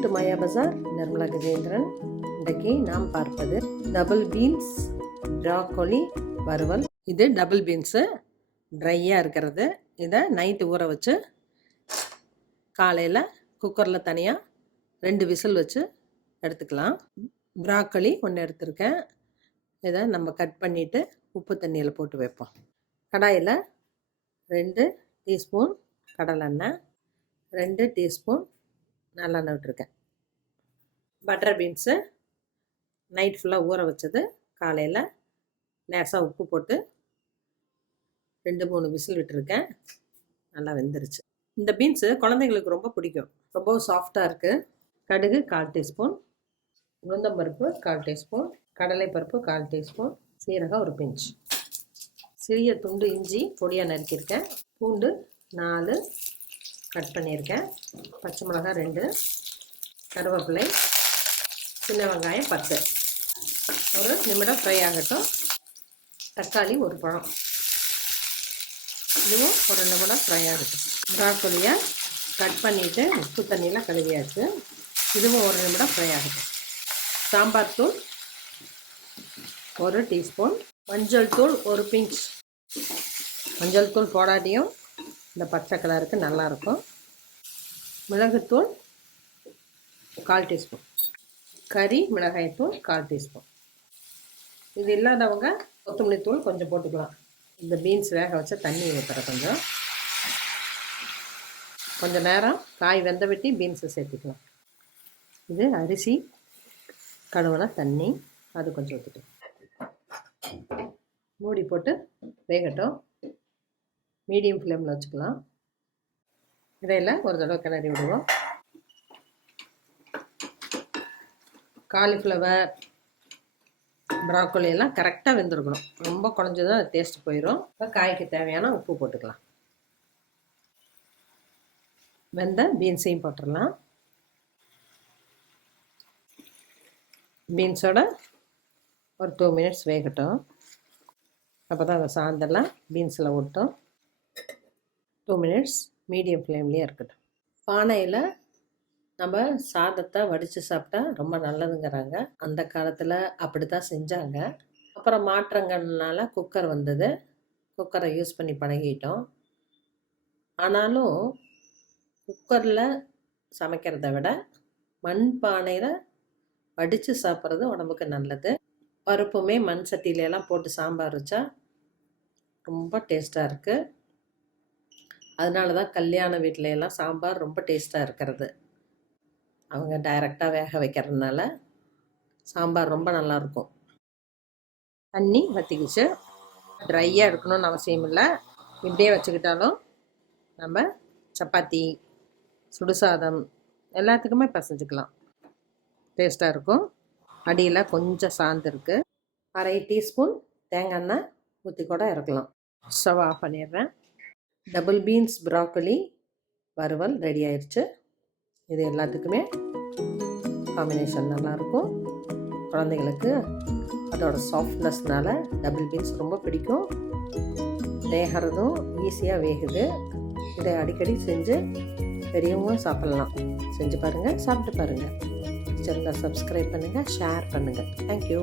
Welcome to மாயா பஜார். நிர்மலா கஜேந்திரன். இன்றைக்கு நாம் பார்ப்பது டபுள் பீன்ஸ் ப்ராக்கோலி வறுவல். இது டபுள் பீன்ஸு ட்ரையாக இருக்கிறது. இதை நைட்டு ஊற வச்சு காலையில் குக்கரில் தனியாக 2 விசில் வச்சு எடுத்துக்கலாம். ப்ராக்கோலி ஒன்று எடுத்திருக்கேன். இதை நம்ம கட் பண்ணிவிட்டு உப்பு தண்ணியில் போட்டு வைப்போம். கடாயில் 2 டீஸ்பூன் கடலெண்ணெய், 2 டீஸ்பூன் நல்லெண்ணெய் விட்டுருக்கேன். பட்டர் பீன்ஸு நைட் ஃபுல்லாக ஊற வச்சது. காலையில் லேசாக உப்பு போட்டு 2-3 விசில் விட்டுருக்கேன். நல்லா வெந்துருச்சு. இந்த பீன்ஸு குழந்தைங்களுக்கு ரொம்ப பிடிக்கும். ரொம்ப சாஃப்டாக இருக்குது. கடுகு 1/4 டீஸ்பூன், உளுந்தம்பருப்பு 1/4 டீஸ்பூன், கடலைப்பருப்பு 1/4 டீஸ்பூன், சீரகம் 1 பிஞ்ச், சிறிய துண்டு இஞ்சி பொடியாக நறுக்கியிருக்கேன், பூண்டு 4 கட் பண்ணியிருக்கேன், பச்சை மிளகாய் 2, கருவேப்பிலை, சின்ன வெங்காயம் 10. ஒரு நிமிடம் ஃப்ரை ஆகட்டும். தக்காளி 1 பழம், இதுவும் ஒரு நிமிடம் ஃப்ரை ஆகட்டும். ப்ராக்கோலியை கட் பண்ணிவிட்டு உப்பு தண்ணியில் கழுவியாச்சு. இதுவும் ஒரு நிமிடம் ஃப்ரை ஆகட்டும். சாம்பார் தூள் 1 டீஸ்பூன், மஞ்சள் தூள் 1 பிஞ்ச். மஞ்சள் தூள் போடாட்டியும் இந்த பச்சை கலருக்கு நல்லாயிருக்கும். மிளகுத்தூள் 1/4 டீஸ்பூன், கறி மிளகாய்த்தூள் 1/4 டீஸ்பூன். இது இல்லாதவங்க கொத்தமல்லி தூள் கொஞ்சம் போட்டுக்கலாம். இந்த பீன்ஸ் வேக வச்ச தண்ணி ஊற்றுற கொஞ்சம் நேரம் காய் வெந்த வெட்டி பீன்ஸை சேர்த்துக்கலாம். இது அரிசி கழுவுன தண்ணி, அது கொஞ்சம் ஊற்றிட்டு மூடி போட்டு வேகட்டும். மீடியம் ஃப்ளேமில் வச்சுக்கலாம். இடையில் ஒரு தடவை கிளறி விடுவோம். காலிஃப்ளவர் ப்ராக்கோலி எல்லாம் கரெக்டாக வெந்திருக்கணும். ரொம்ப குழஞ்சதான் டேஸ்ட் போயிடும். இப்போ காய்க்கு தேவையான உப்பு போட்டுக்கலாம். வெந்த பீன்ஸையும் போட்டுடலாம். பீன்ஸோட ஒரு 2 மினிட்ஸ் வேகட்டும். அப்போ தான் அந்த சாந்தெல்லாம் பீன்ஸில் விட்டோம். 2 மினிட்ஸ் மீடியம் ஃப்ளேம்லேயே இருக்கட்டும். பானையில் நம்ம சாதத்தை வடித்து சாப்பிட்டா ரொம்ப நல்லதுங்கிறாங்க. அந்த காலத்தில் அப்படி தான் செஞ்சாங்க. அப்புறம் மாற்றங்கள்னால குக்கர் வந்தது. குக்கரை யூஸ் பண்ணி பழகிட்டோம். ஆனாலும் குக்கரில் சமைக்கிறத விட மண் பானையில் வடித்து சாப்பிட்றது உடம்புக்கு நல்லது. பருப்புமே மண் சட்டியிலெல்லாம் போட்டு சாம்பார் வச்சா ரொம்ப டேஸ்ட்டாக இருக்குது. அதனால தான் கல்யாண வீட்டில எல்லாம் சாம்பார் ரொம்ப டேஸ்ட்டாக இருக்கிறது. அவங்க டைரெக்டாக வேக வைக்கிறதுனால சாம்பார் ரொம்ப நல்லாயிருக்கும். தண்ணி வற்றிக்கிச்சு. ட்ரையாக இருக்கணும்னு அவசியம் இல்லை. இப்படியே வச்சுக்கிட்டாலும் நம்ம சப்பாத்தி, சுடுசாதம் எல்லாத்துக்குமே பசைஞ்சிக்கலாம். டேஸ்ட்டாக இருக்கும். அடியில் கொஞ்சம் சார்ந்துருக்கு. 1/2 டீஸ்பூன் தேங்காய் எண்ணெய் ஊற்றி கூட இறக்கலாம். ஸ்டவ் ஆஃப் பண்ணிடுறேன். டபுள் பீன்ஸ் ப்ராக்கோலி வறுவல் ரெடி ஆயிடுச்சு. இது எல்லாத்துக்குமே காம்பினேஷன் நல்லாயிருக்கும். குழந்தைங்களுக்கு அதோட சாஃப்ட்னஸ்னால டபுள் பீன்ஸ் ரொம்ப பிடிக்கும். வேகிறதும் ஈஸியாக வேகுது. இதை அடிக்கடி செஞ்சு பெரியவங்க சாப்பிட்லாம். செஞ்சு பாருங்கள், சாப்பிட்டு பாருங்கள். பிடிச்சிருந்தா சப்ஸ்கிரைப் பண்ணுங்கள், ஷேர் பண்ணுங்கள். தேங்க்யூ.